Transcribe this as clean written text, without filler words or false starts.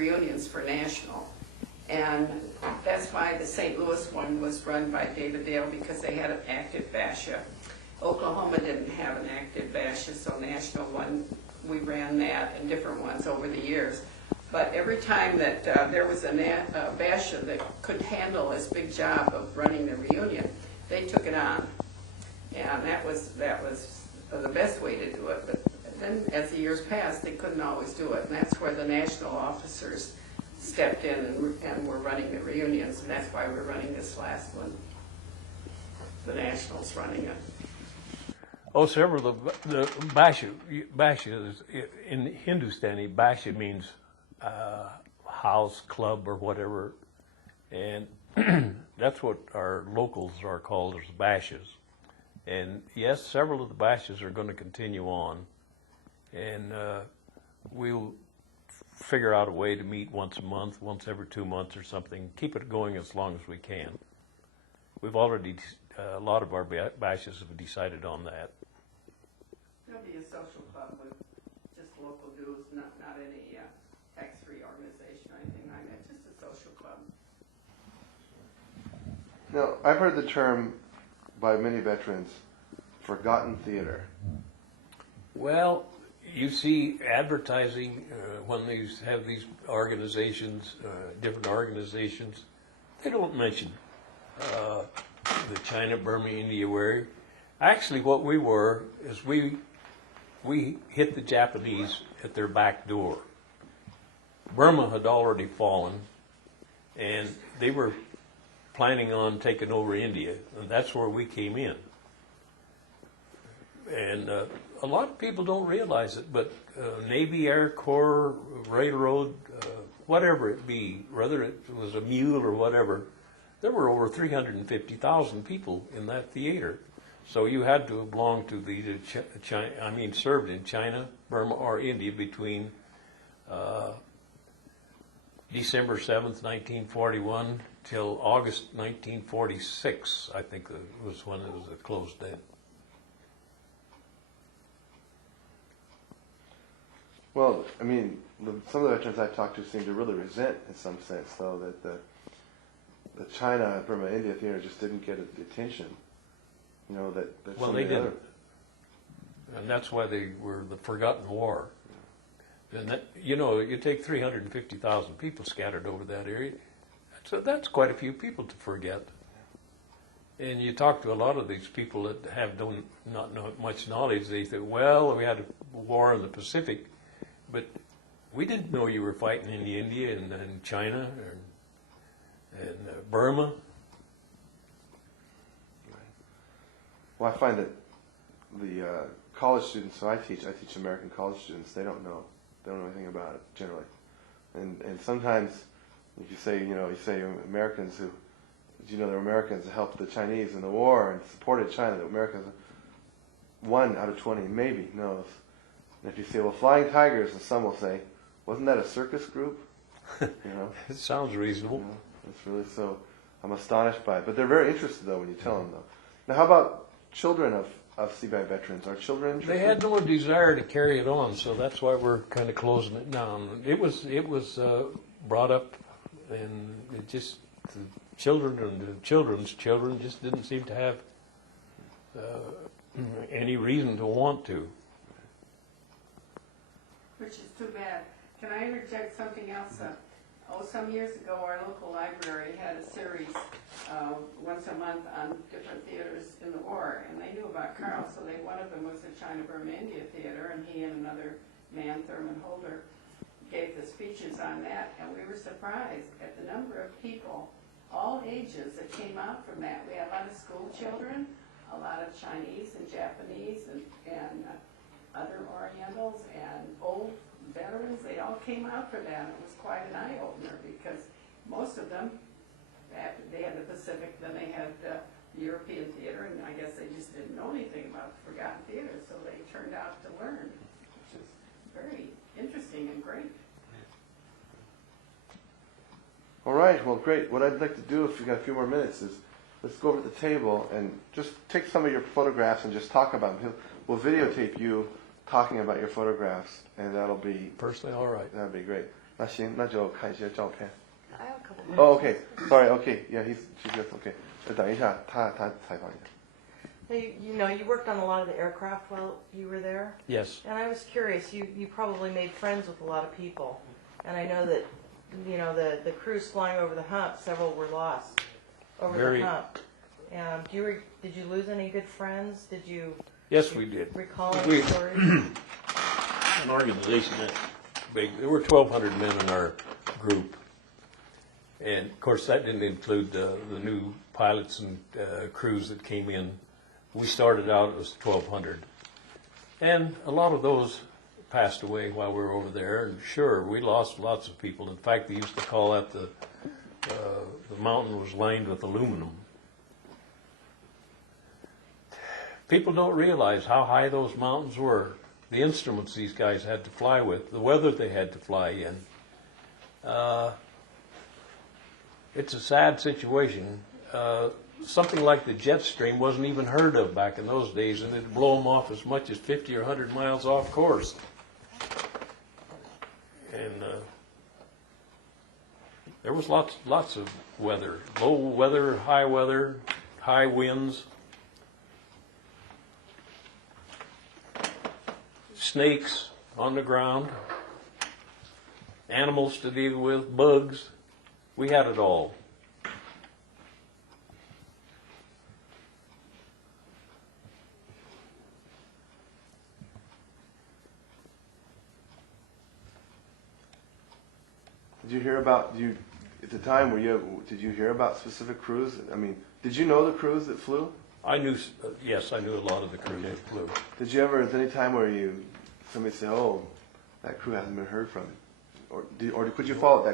reunions for national. And that's why the St. Louis one was run by DeLeeuw, because they had an active BASHA. Oklahoma didn't have an active BASHA, so national one, we ran that and different ones over the years. But every time that there was a BASHA that could handle this big job of running the reunion, they took it on. And that was the best way to do it. But then as the years passed, they couldn't always do it. And that's where the national officers stepped in and were running the reunions. And that's why we're running this last one. The nationals running it. Oh, several of the BASHA is, in Hindustani, BASHA means house, club, or whatever. And that's what our locals are called, as BASHAs. And yes, several of the BASHAs are going to continue on. And we'll figure out a way to meet once a month, once every 2 months or something, keep it going as long as we can. We've already, a lot of our BASHAs have decided on that. There'll be a social club with just local dues, not any tax-free organization or anything like that, just a social club. Now, I've heard the term by many veterans, forgotten theater. Well, you see advertising when they have these organizations, different organizations, they don't mention the China, Burma, India war. Actually, what we were is we hit the Japanese at their back door. Burma had already fallen, and they were planning on taking over India, and that's where we came in. And a lot of people don't realize it, but Navy, Air Corps, Railroad, whatever it be, whether it was a mule or whatever, there were over 350,000 people in that theater. So you had to belong to the served in China, Burma, or India between December 7th, 1941 till August 1946, I think was when it was closed down. Well, I mean, some of the veterans I've talked to seem to really resent, in some sense, though, that the China, Burma, India theater just didn't get the attention, you know, that well, they didn't. And that's why they were the forgotten war. And that, you know, you take 350,000 people scattered over that area, so that's quite a few people to forget. And you talk to a lot of these people that not much knowledge. They say, well, we had a war in the Pacific, but we didn't know you were fighting in India and China and Burma. Well, I find that the college students who I teach American college students, they don't know anything about it generally. And sometimes if you say Americans who, there were Americans who helped the Chinese in the war and supported China, the Americans, 1 out of 20 maybe knows. And if you say, well, Flying Tigers, and some will say, wasn't that a circus group? You know, it sounds reasonable. You know, it's really so. I'm astonished by it, but they're very interested though when you tell them though. Now, how about children of CBI veterans? Are children interested? They had no desire to carry it on, so that's why we're kind of closing it down. It was brought up, and it just the children and the children's children just didn't seem to have any reason to want to. Which is too bad. Can I interject something else? Some years ago, our local library had a series once a month on different theaters in the war, and they knew about Carl, so one of them was the China, Burma, India theater, and he and another man, Thurman Holder, gave the speeches on that, and we were surprised at the number of people, all ages, that came out from that. We had a lot of school children, a lot of Chinese and Japanese and other Orientals and old veterans. They all came out for that. It was quite an eye-opener because most of them, they had the Pacific, then they had the European theater, and I guess they just didn't know anything about the forgotten theater, so they turned out to learn, which is very interesting and great. All right, well, great. What I'd like to do, if you've got a few more minutes, is let's go over to the table and just take some of your photographs and just talk about them. We'll videotape you talking about your photographs, and that'll be personally all right. That'd be great. 那行，那就看一些照片。 I have a couple Oh, questions. okay. Sorry. Okay. Yeah, she's good. Okay. 等一下，他采访一下。 Hey, you know, you worked on a lot of the aircraft while you were there. Yes. And I was curious, you probably made friends with a lot of people. And I know that, you know, the crews flying over the hump, several were lost over Very- the hump. And did you lose any good friends? Did you Yes, we did. recall any stories? An organization that big. There were 1,200 men in our group. And of course, that didn't include the new pilots and crews that came in. We started out as 1,200. And a lot of those passed away while we were over there. And sure, we lost lots of people. In fact, they used to call that the mountain was lined with aluminum. People don't realize how high those mountains were, the instruments these guys had to fly with, the weather they had to fly in. It's a sad situation. Something like the jet stream wasn't even heard of back in those days, and it'd blow them off as much as 50 or 100 miles off course. And there was lots of weather, low weather, high winds. Snakes on the ground, animals to deal with, bugs. We had it all. Did you hear about at the time? Did you hear about specific crews? I mean, did you know the crews that flew? Yes, I knew a lot of the crew that flew. Did you ever, at any time where somebody say, "Oh, that crew hasn't been heard from," or could you follow that